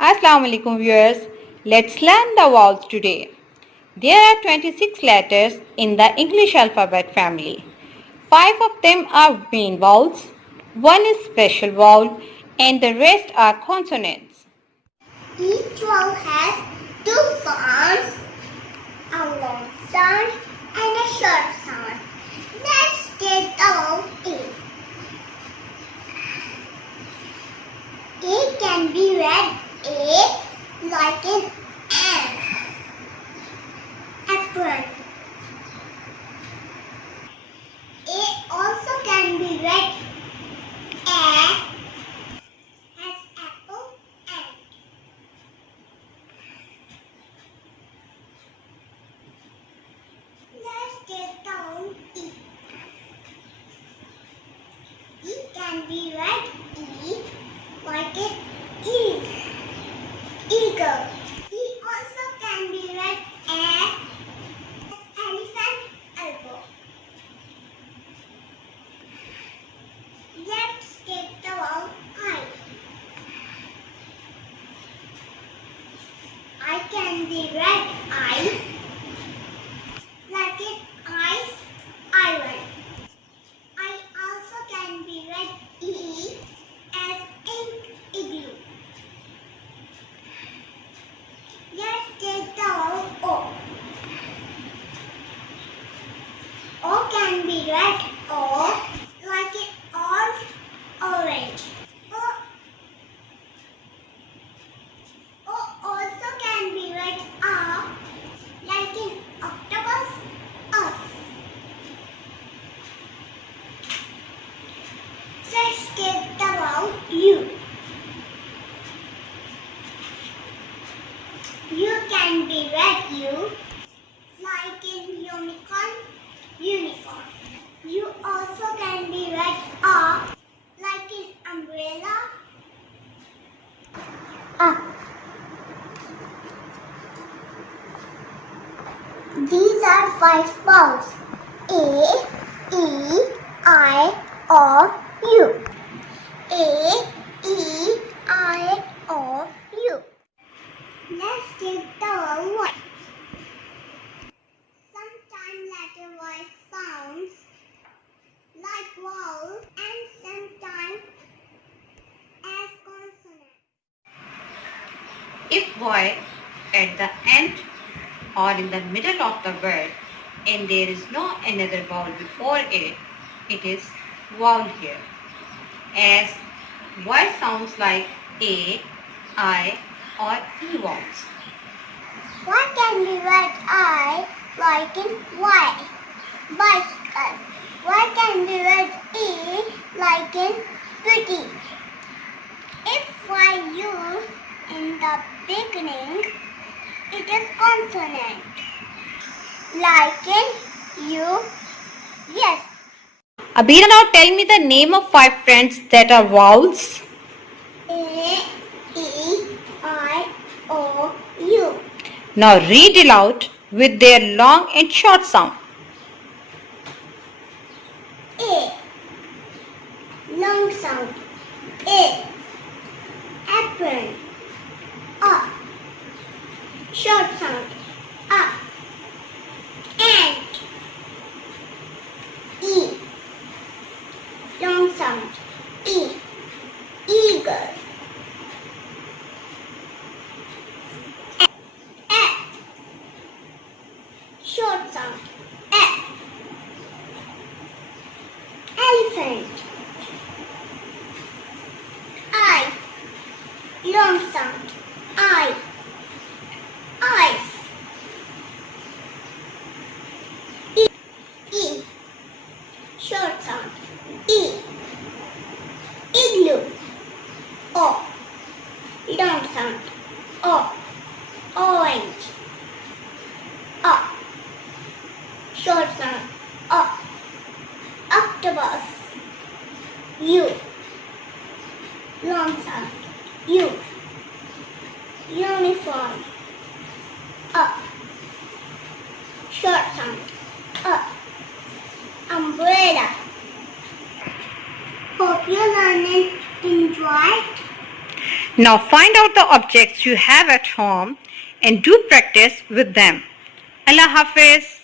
Assalamu alaikum viewers. Let's learn the vowels today. There are 26 letters in the English alphabet family. 5 of them are main vowels, 1 is special vowel, and the rest are consonants. Each vowel has two sounds, a long sound and a short sound. Let's take the vowel A. A can be read A like an ant. Apron. A also can be read A as apple and. Let's take down E. E can be read E like an eagle. E also can be read as elephant elbow. Let's take the vowel I. I can be read I like an ice island. I also can be read E as igloo. Let's take the vowel O. O can be read O like an orange. O also can be read A like an octopus. Let's take the vowel U. U can be read U like in unicorn. U also can be read A like in umbrella. These are 5 vowels: A, E, I, O, U. A, E, I, O, U. Let's take the vowel Y. Sometimes letter Y sounds like vowel and sometimes as consonant. If Y at the end or in the middle of the word and there is no another vowel before it, it is vowel here. As Y sounds like A, I or E vowels. Y can be read I like in Y, bicycle. Y can be read E like in pretty. If Y used in the beginning, it is consonant. Like in U, yes. Abeera, now tell me the name of 5 friends that are vowels. A, E, I, O, U. Now read aloud with their long and short sound. A, long sound. A, apron. A, short sound. A, ant. E, long sound. E, eagle. F, short sound. F, elephant. I, long sound. I, ice. E, short sound. E, igloo. O, long sound. O, orange. O, short sound. O, octopus. U, long sound. U, uniform. Short sound. Umbrella. Hope you learned and enjoyed. Now find out the objects you have at home and do practice with them. Allah Hafiz.